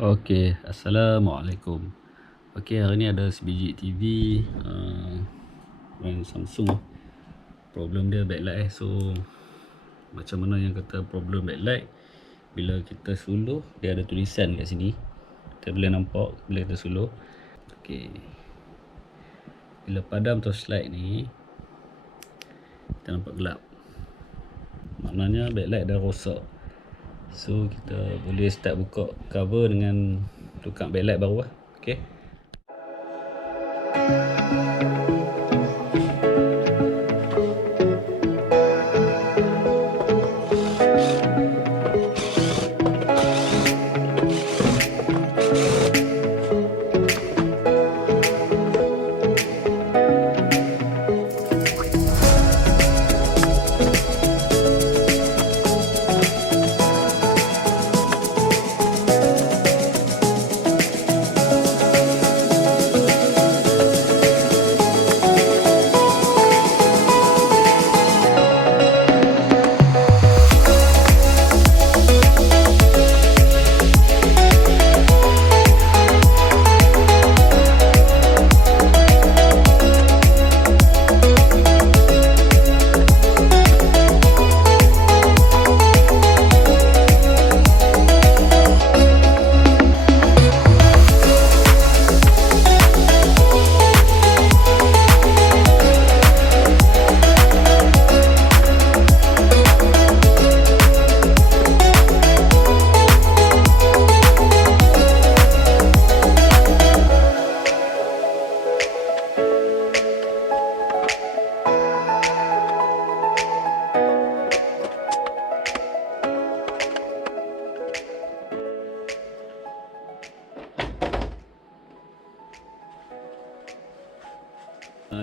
Okey, Assalamualaikum. Okey, hari ni ada sebiji TV brand Samsung. Problem dia backlight So macam mana yang kata problem backlight, bila kita suluh dia ada tulisan kat sini. Kita boleh nampak bila kita suluh. Okey, bila padam torchlight ni kita nampak gelap, maknanya backlight dah rosak. So kita boleh start buka cover dengan tukar backlight baru lah. Okay.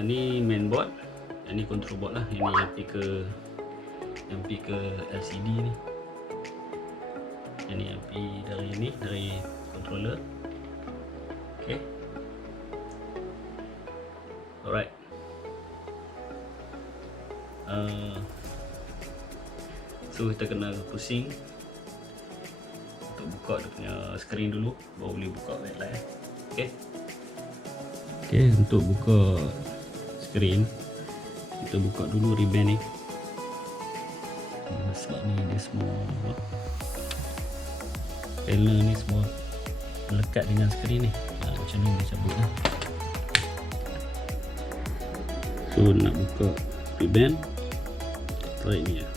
Ni main board, yang ni control board lah. Yang ni yang pi ke LCD ni. Yang ni yang pi dari controller. Okay. Alright. So kita kena pusing untuk buka dia punya screen dulu, baru boleh buka backlight. Okay. Okay, untuk buka screen kita buka dulu ribbon ni. Sebab ni dia semua panel ni semua melekat dengan screen ni. Macam ni boleh cabut lah. So nak buka ribbon, tarik ni lah.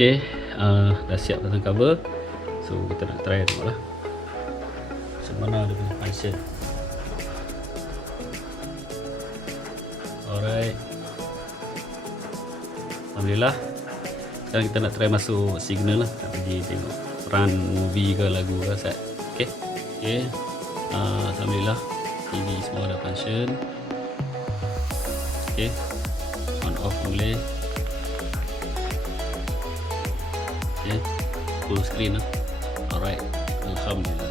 Okay, dah siap pasang cover. So kita nak try tengok lah macam mana dia punya function. Alright, alhamdulillah. Sekarang kita nak try masuk signal lah, nak pergi tengok run movie ke lagu ke set. Okay, alhamdulillah TV semua dah function. Okay, on off boleh. Okay, full screen lah. Alright, alhamdulillah.